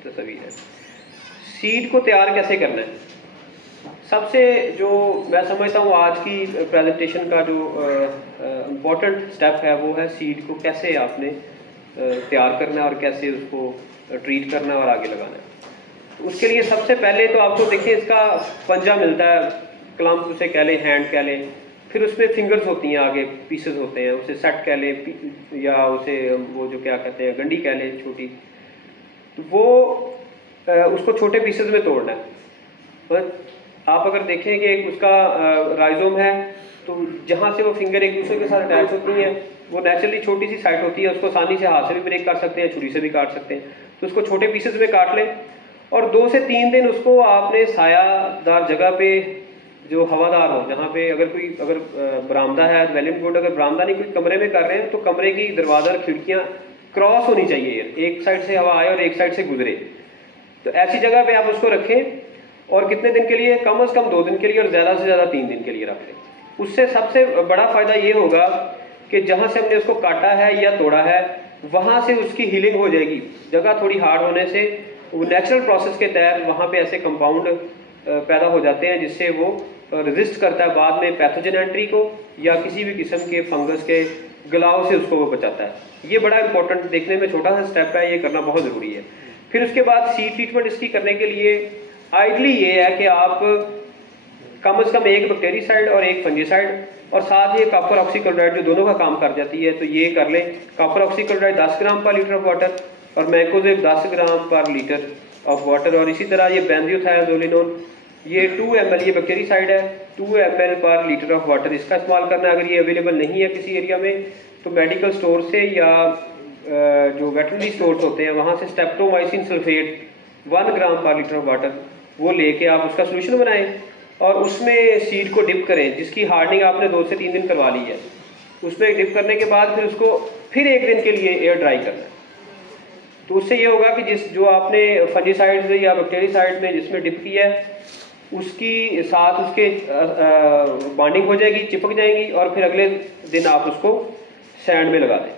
तस्वीर है। सीड को तैयार कैसे करना है, सबसे जो मैं समझता हूँ आज की प्रेजेंटेशन का जो इम्पोर्टेंट स्टेप है वो है सीड को कैसे आपने तैयार करना है और कैसे उसको ट्रीट करना है और आगे लगाना है। तो उसके लिए सबसे पहले तो आपको देखिए इसका पंजा मिलता है, क्लम्प उसे कह लें, हैंड कह लें, फिर उसमें फिंगर्स होती हैं, आगे पीसेस होते हैं, उसे सेट कह लें या उसे वो जो क्या कहते हैं गंडी कह लें छोटी। तो वो उसको छोटे पीसेस में तोड़ना है। तो आप अगर देखें कि उसका राइजोम है तो जहाँ से वो फिंगर एक दूसरे के साथ अटैच होती हैं वो नेचुरली छोटी सी साइट होती है, उसको आसानी से हाथ से भी ब्रेक कर सकते हैं, छुरी से भी काट सकते हैं। तो उसको छोटे पीसेस में काट लें और 2 से 3 दिन उसको आपने सायादार जगह पे जो हवादार हो, जहाँ पे अगर बरामदा है वेल एंड गुड, अगर बरामदा नहीं कोई कमरे में कर रहे हैं तो कमरे की दरवाजा और खिड़कियाँ क्रॉस होनी चाहिए, एक साइड से हवा आए और एक साइड से गुजरे। तो ऐसी जगह पे आप उसको रखें और कितने दिन के लिए, कम से कम 2 दिन के लिए और ज़्यादा से ज़्यादा 3 दिन के लिए रख लें। उससे सबसे बड़ा फ़ायदा ये होगा कि जहाँ से हमने उसको काटा है या तोड़ा है वहाँ से उसकी हीलिंग हो जाएगी। जगह थोड़ी हार्ड होने से वो नेचुरल प्रोसेस के तहत वहाँ पे ऐसे कंपाउंड पैदा हो जाते हैं जिससे वो रेजिस्ट करता है बाद में पैथोजन एंट्री को या किसी भी किस्म के फंगस के गलाव से उसको वो बचाता है। ये बड़ा इंपॉर्टेंट, देखने में छोटा सा स्टेप है, ये करना बहुत ज़रूरी है। फिर उसके बाद सीड ट्रीटमेंट इसकी करने के लिए आइडली ये है कि आप कम से कम एक बैक्टीरियासाइड और एक फंजीसाइड और साथ ये कॉपर ऑक्सीक्लोराइड जो दोनों का काम कर जाती है तो ये कर लें। कॉपर ऑक्सीक्लोराइड 10 ग्राम पर लीटर ऑफ वाटर और मैंकोजेब 10 ग्राम पर लीटर ऑफ वाटर, और इसी तरह ये बेंजोथायोजोलिनोन ये 2 ml, ये बैक्टीरियासाइड है, 2 ml पर लीटर ऑफ वाटर इसका इस्तेमाल करना है। अगर ये अवेलेबल नहीं है किसी एरिया में तो मेडिकल स्टोर से या जो वेटरनरी स्टोर्स होते हैं वहाँ से स्ट्रेप्टोमाइसिन सल्फेट 1 ग्राम पर लीटर ऑफ वाटर वो लेके आप उसका सोल्यूशन बनाएं और उसमें सीड को डिप करें, जिसकी हार्डनिंग आपने 2 से 3 दिन करवा ली है। उसमें डिप करने के बाद फिर उसको फिर 1 दिन के लिए एयर ड्राई करना है। तो उससे ये होगा कि जो आपने फंजीसाइड या बैक्टीरियासाइड में जिसमें डिप किया है उसकी साथ उसके बॉन्डिंग हो जाएगी, चिपक जाएंगी और फिर अगले दिन आप उसको सैंड में लगा दें।